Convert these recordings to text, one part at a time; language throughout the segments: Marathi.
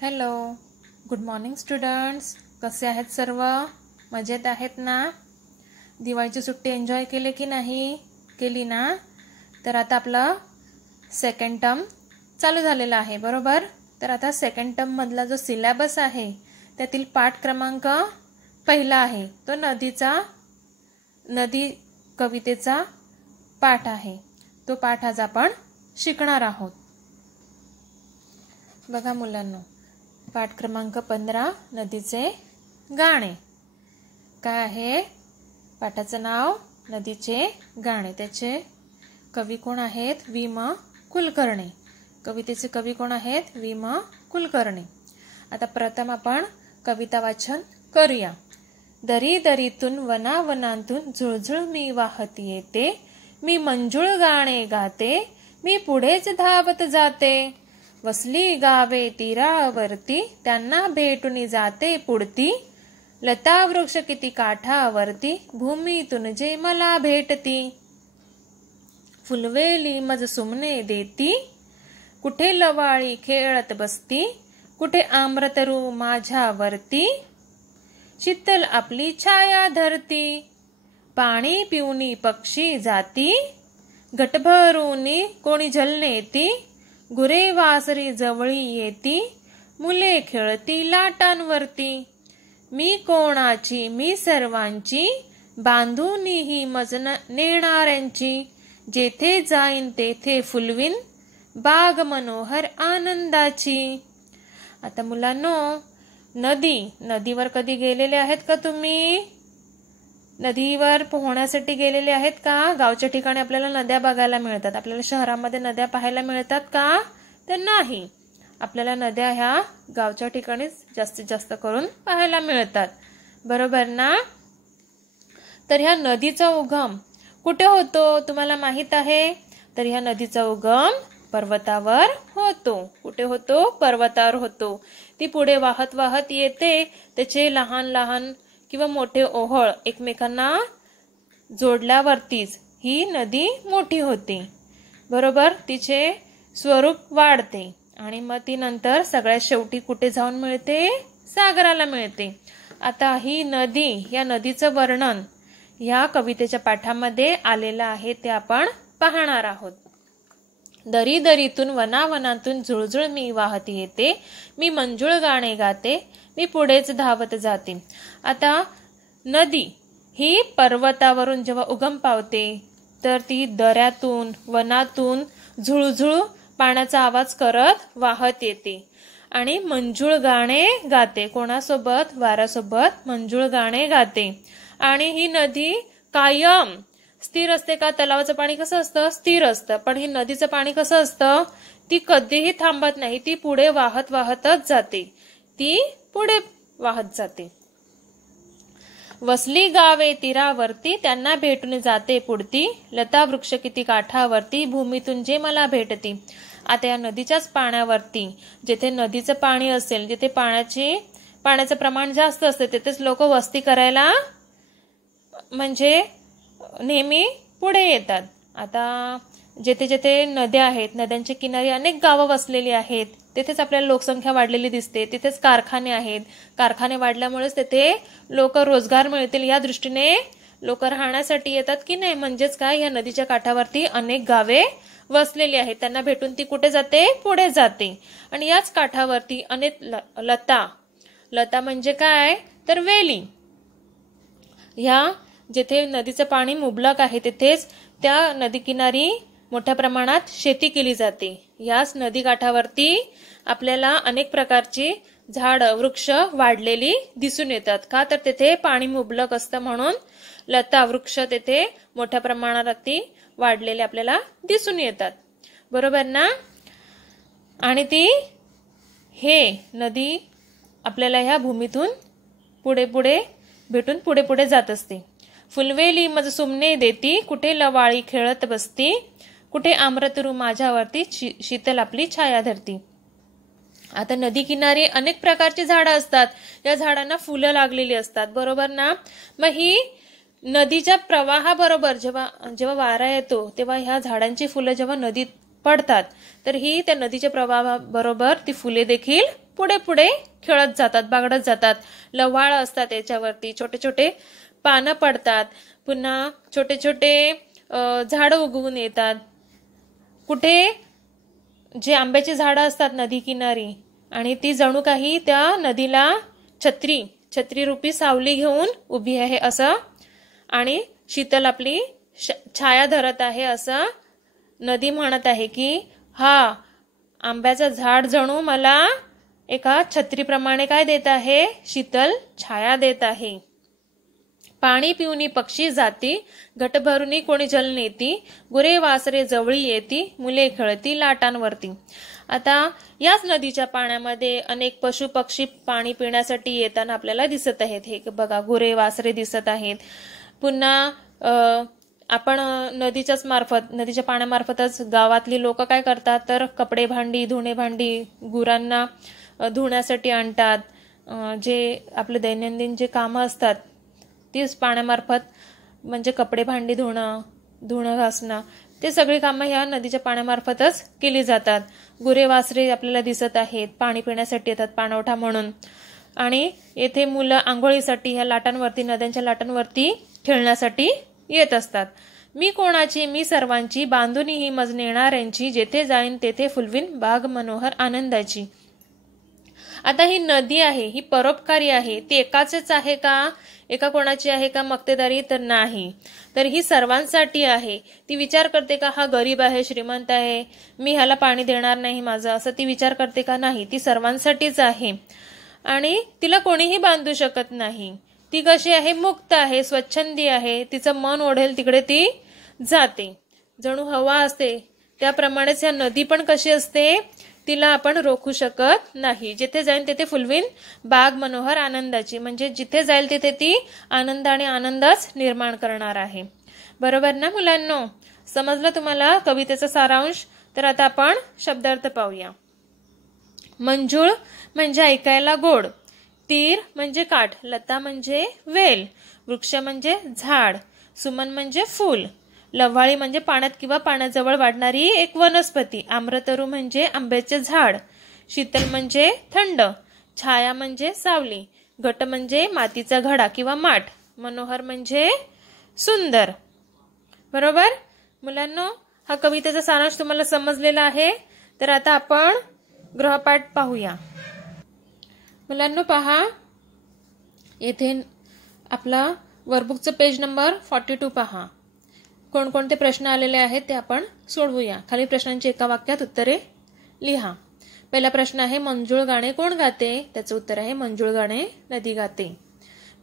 Hello, good morning students. कसे आहेत सर्व? मजेत आहेत ना? दिवाळीची सुट्टी एन्जॉय केली की नाही? केली ना? तर आता आपलं सेकंड टर्म चालू झालेला आहे, बरोबर? तर आता सेकंड टर्म मधला जो सिलेबस आहे त्यातील पाठ क्रमांक पहिला आहे तो नदी कवितेचा पाठ आहे. तो पाठ आज आपण शिकणार आहोत. बघा मुलांनो, पाठ क्रमांक 15 नदीचे गाणे. काय आहे पाठाचं नाव? नदीचे गाणे. त्याचे कवी कोण आहेत? वि. म. कुलकर्णी. कवितेचे कवी कोण आहेत? वि. म. कुलकर्णी. आता प्रथम आपण कविता वाचन करूया. दरी दरीतून वनावनांतून झुळझुळ मी वाहत येते, मी मंजुळ गाणे गाते, मी पुढेच धावत जाते. वसली गावे तीरावरती, त्यांना भेटून जाते पुढती. लता वृक्ष किती काठावरती, भूमीतून जे मला भेटती. फुलवेली मज सुमने देती, कुठे लवाळी खेळत बसती, कुठे आम्रतरू माझ्यावरती. शीतल आपली छाया धरती, पाणी पिऊनी पक्षी जाती, घटभरूनी कोणी झलनेती. गुरे वासरी जवळी येती, मुले खेळती लाटांवरती. मी कोणाची मी सर्वांची, बांधूनी ही मज नेणाऱ्यांची. जेथे जाईन तेथे फुलवीन, बाग मनोहर आनंदाची. आता मुलांनो, नदीवर कधी गेलेले आहेत का तुम्ही? नदीवर पोहण्यासाठी गेलेले आहेत का? गावच्या ठिकाणी आपल्याला नद्या बघायला मिळतात. आपल्याला शहरामध्ये नद्या पाहायला मिळतात का? तर नाही. आपल्याला नद्या ह्या गावच्या ठिकाणीच जास्तीत जास्त करून पाहायला मिळतात, बरोबर ना? तर ह्या नदीचा उगम कुठे होतो तुम्हाला माहित आहे? तर ह्या नदीचा उगम पर्वतावर होतो. कुठे होतो? पर्वतावर होतो. ती पुढे वाहत वाहत येते. त्याचे लहान लहान किंवा मोठे ओहळ एकमेकांना जोडल्यावरतीच ही नदी मोठी होते, बरोबर? तिचे स्वरूप वाढते आणि मग ती नंतर सगळ्यात शेवटी कुठे जाऊन मिळते? सागराला मिळते. आता ही नदी, या नदीचं वर्णन या कवितेच्या पाठामध्ये आलेलं आहे, ते आपण पाहणार आहोत. दरी दरीतून वनावनातून झुळझुळ मी वाहत येते, मी मंजुळ गाणे गाते, मी पुढेच धावत जाते. आता नदी ही पर्वतावरून जेव्हा उगम पावते तर ती दऱ्यातून वनातून झुळझुळ पाण्याचा आवाज करत वाहत येते आणि मंजुळ गाणे गाते. कोणासोबत? वाऱ्यासोबत मंजुळ गाणे गाते. आणि ही नदी कायम स्थिर असते का? तलावाचं पाणी कसं असतं? स्थिर असतं. पण ही नदीचं पाणी कसं असतं? ती कधीही थांबत नाही. ती पुढे वाहत वाहतच जाते. ती पुढे वाहत जाते. वसली गावे तीरावरती, त्यांना भेटून जाते पुढती. लता वृक्ष किती काठावरती, भूमीतून जे मला भेटती. आता या नदीच्याच पाण्यावरती, जिथे नदीचं पाणी असेल, जिथे पाण्याचं प्रमाण जास्त असते, तिथेच लोक वस्ती करायला म्हणजे नेहमी पुढे येतात. आता जेथे जेथे नद्या आहेत, नद्यांच्या किनारी अनेक गावं वसलेली आहेत, तिथेच आपल्याला लोकसंख्या वाढलेली दिसते. तिथेच कारखाने आहेत. कारखाने वाढल्यामुळेच तिथे लोक रोजगार मिळतील या दृष्टीने लोक राहण्यासाठी येतात की नाही? म्हणजेच काय, या नदीच्या काठावरती अनेक गावे वसलेली आहेत. त्यांना भेटून ती कुठे जाते? पुढे जाते. आणि याच काठावरती अनेक लता म्हणजे काय? तर वेली. ह्या जेथे नदीचं पाणी मुबलक आहे तिथेच त्या नदी किनारी मोठ्या प्रमाणात शेती केली जाते. याच नदी काठावरती आपल्याला अनेक प्रकारची झाड वृक्ष वाढलेली दिसून येतात. का? तर तेथे पाणी मुबलक असतं म्हणून लता वृक्ष तेथे मोठ्या प्रमाणावरती वाढलेले आपल्याला दिसून येतात, बरोबर ना? आणि हे नदी आपल्याला ह्या भूमीतून पुढे पुढे भेटून पुढे पुढे जात असते. फुलवेली मज सुमने देती, कुठे लवाळी खेळत बसती, कुठे आम्रतरू माझ्यावरती, शीतल आपली छाया धरती. आता नदी किनारी अनेक प्रकारची झाडं असतात. या झाडांना फुलं लागलेली असतात, बरोबर ना? मग ही नदीच्या प्रवाहाबरोबर जेव्हा वारा येतो तेव्हा ह्या झाडांची फुलं जेव्हा नदीत पडतात तर ही त्या नदीच्या प्रवाहाबरोबर ती फुले देखील पुढे पुढे खेळत जातात, बागडत जातात. लव्हाळ असतात त्याच्यावरती, छोटे छोटे पानं पडतात, पुन्हा छोटे छोटे झाडं उगवून येतात. कुठे जे आंब्याची झाडं असतात नदी किनारी, आणि ती जणू काही त्या नदीला छत्री रूपी सावली घेऊन उभी आहे असं, आणि शीतल आपली छाया धरत आहे असं नदी म्हणत आहे की हा आंब्याचं झाड जणू मला एका छत्रीप्रमाणे काय देत आहे, शीतल छाया देत आहे. पाणी पिऊनी पक्षी जाती, घट भरुनी कोणी जल नेती, गुरे वासरे जवळी येती, मुले खेळती लाटांवरती. आता याच नदीच्या पाण्यामध्ये अनेक पशु पक्षी पाणी पिण्यासाठी येताना आपल्याला दिसत आहेत. हे बघा, गुरे वासरे दिसत आहेत. पुन्हा आपण नदीच्या पाण्यामार्फतच गावातली लोक काय करतात तर कपडे भांडी, धुणे भांडी गुरांना धुण्यासाठी आणतात. जे आपले दैनंदिन जे कामं असतात तीच पाण्यामार्फत, म्हणजे कपडे भांडी धुणं घासणं, ते सगळी कामं ह्या नदीच्या पाण्यामार्फतच केली जातात. गुरे वासरे आपल्याला दिसत आहेत, पाणी पिण्यासाठी येतात पाणवठा म्हणून. आणि येथे मुलं आंघोळीसाठी ह्या लाटांवरती, नद्यांच्या लाटांवरती खेळण्यासाठी येत असतात. मी कोणाची मी सर्वांची, बांधून ही मज नेणाऱ्यांची, जेथे जाईन तेथे फुलवीन बाग मनोहर आनंदाची. आता ही नदी आहे, ही परोपकारी आहे. ती एकाचीच आहे का, एका कोणाची आहे का मक्तेदारी, तर नाही. तर ही सर्वांसाठी आहे. ती विचार करते का हा गरीब आहे, श्रीमंत आहे, मी ह्याला पाणी देणार नाही माझं, असं ती विचार करते का, नाही. ती सर्वांसाठीच आहे आणि तिला कोणीही बांधू शकत नाही. ती कशी आहे, मुक्त आहे, स्वच्छंदी आहे. तिचं मन ओढेल तिकडे ती जाते, जणू हवा असते त्याप्रमाणेच या नदी पण कशी असते, तिला आपण रोखू शकत नाही. जिथे जाईल तिथे फुलवीन बाग मनोहर आनंदाची, म्हणजे जिथे जाईल तिथे ती आनंद आणि आनंदच निर्माण करणार आहे. बरोबर ना मुलांनो? समजलं तुम्हाला कवितेचा सारांश? तर आता आपण शब्दार्थ पाहूया. मंजुळ म्हणजे ऐकायला गोड, तीर म्हणजे काठ, लता म्हणजे वेल, वृक्ष म्हणजे झाड, सुमन म्हणजे फूल, लव्हाळी म्हणजे पाण्यात किंवा पाण्याजवळ वाढणारी एक वनस्पती, आम्रतरू म्हणजे आंब्याचे झाड, शीतल म्हणजे थंड, छाया म्हणजे सावली, घट म्हणजे मातीचा घडा किंवा माठ, मनोहर म्हणजे सुंदर. बरोबर मुलांनो? हा कवितेचा सारांश तुम्हाला समजलेला आहे. तर आता आपण गृहपाठ पाहूया. मुलांनो पहा, येथे आपला वर्कबुकचं पेज नंबर 42 पहा. कोणकोणते प्रश्न आलेले आहेत ते आपण सोडवूया. खाली प्रश्नांची एका वाक्यात उत्तरे लिहा. पहिला प्रश्न आहे, मंजुळ गाणे कोण गाते? त्याचं उत्तर आहे, मंजुळ गाणे नदी गाते.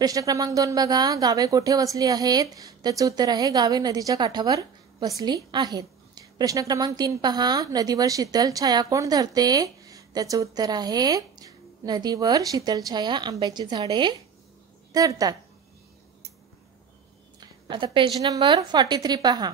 प्रश्न क्रमांक 2 बघा, गावे कोठे वसली आहेत? त्याचं उत्तर आहे, गावे नदीच्या काठावर वसली आहेत. प्रश्न क्रमांक 3 पहा, नदीवर शीतल छाया कोण धरते? त्याचं उत्तर आहे, नदीवर शीतल छाया आंब्याची झाडे धरतात. आता पेज नंबर 43 पहा.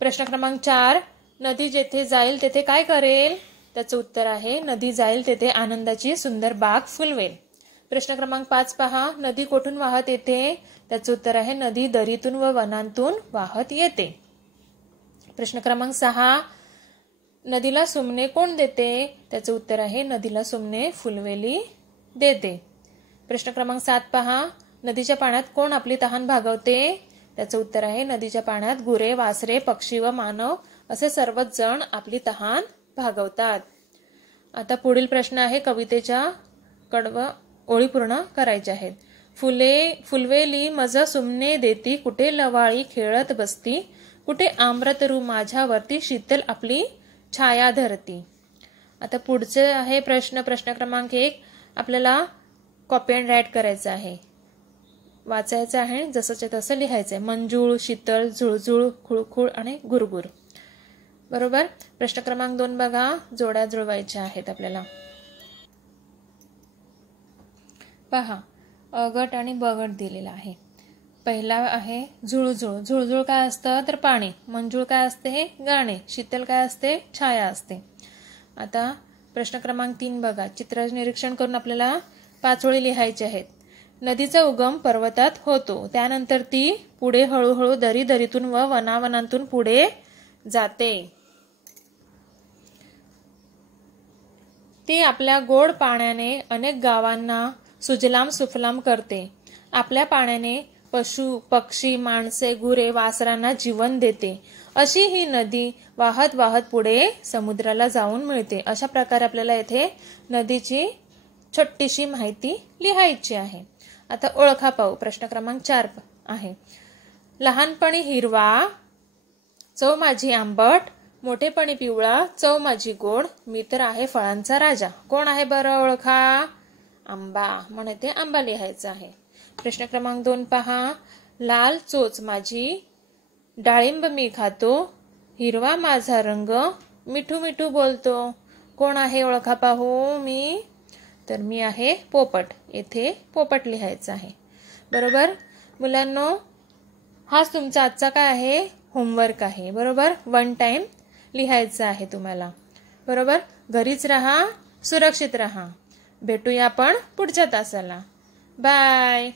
प्रश्न क्रमांक 4, नदी जेथे जाईल तेथे काय करेल? त्याचं उत्तर आहे, नदी जाईल तेथे आनंदाची सुंदर बाग फुलवेल. प्रश्न क्रमांक 5 पहा, नदी कोठून वाहत येते? त्याचं उत्तर आहे, नदी दरीतून व वनांतून वाहत येते. प्रश्न क्रमांक 6, नदीला सुमने कोण देते? त्याचं उत्तर आहे, नदीला सुमने फुलवेली देते. प्रश्न क्रमांक 7 पहा, नदीच्या पाण्यात कोण आपली तहान भागवते? त्याचं उत्तर आहे, नदीच्या पाण्यात गुरे, वासरे, पक्षी व मानव असे सर्वच जण आपली तहान भागवतात. आता पुढील प्रश्न आहे, कवितेच्या कडवं ओळी पूर्ण करायच्या आहेत. फुलवेली मज सुमने देती, कुठे लवाळी खेळत बसती, कुठे आम्रतरू माझ्यावरती, शीतल आपली छाया धरती. आता पुढचे आहे प्रश्न क्रमांक 1 आपल्याला कॉपी अँड राईट करायचं आहे, वाचायचं आहे, जसंच्या तसं लिहायचंय. मंजूळ, शीतल, झुळझुळ, खुळखुळ आणि गुरगुर. बरोबर. प्रश्न क्रमांक 2 बघा, जोड्या जुळवायच्या आहेत आपल्याला. पहा, अ गट आणि ब गट दिलेला आहे. पहिला आहे झुळझुळ. झुळझुळ काय असतं तर पाणी. मंजूळ काय असते? गाणे. शीतल काय असते? छाया असते. आता प्रश्न क्रमांक 3 बघा, चित्र निरीक्षण करून आपल्याला 5 ओळी लिहायच्या आहेत. नदीचा उगम पर्वतात होतो, त्यानंतर ती पुढे हळूहळू दरीतून व वनावनांतून पुढे जाते. ती आपल्या गोड पाण्याने अनेक गावांना सुजलाम सुफलाम करते. आपल्या पाण्याने पशु पक्षी माणसे गुरे वासरांना जीवन देते. अशी ही नदी वाहत वाहत पुढे समुद्राला जाऊन मिळते. अशा प्रकारे आपल्याला येथे नदीची छोटीशी माहिती लिहायची आहे. आता ओळखा पाहू. प्रश्न क्रमांक 4 आहे. लहानपणी हिरवा, चव माझी आंबट, मोठेपणी पिवळा, चव माझी गोड, मी तर आहे फळांचा राजा. कोण आहे बरं ओळखा? आंबा. म्हणून ते आंबा लिहायचं आहे. प्रश्न क्रमांक 2 पहा. लाल चोच माझी, डाळिंब मी खातो, हिरवा माझा रंग, मिठू मिठू बोलतो. कोण आहे ओळखा पाहू? तर मी आहे पोपट. येथे पोपट लिहायचं आहे. बरोबर मुलांनो, हाच तुमचा आजचा काय आहे? होमवर्क आहे. बरोबर 1 टाइम लिहायचं आहे तुम्हाला. बरोबर. घरीच राहा, सुरक्षित राहा. भेटूया आपण पुढच्या तासाला. बाय.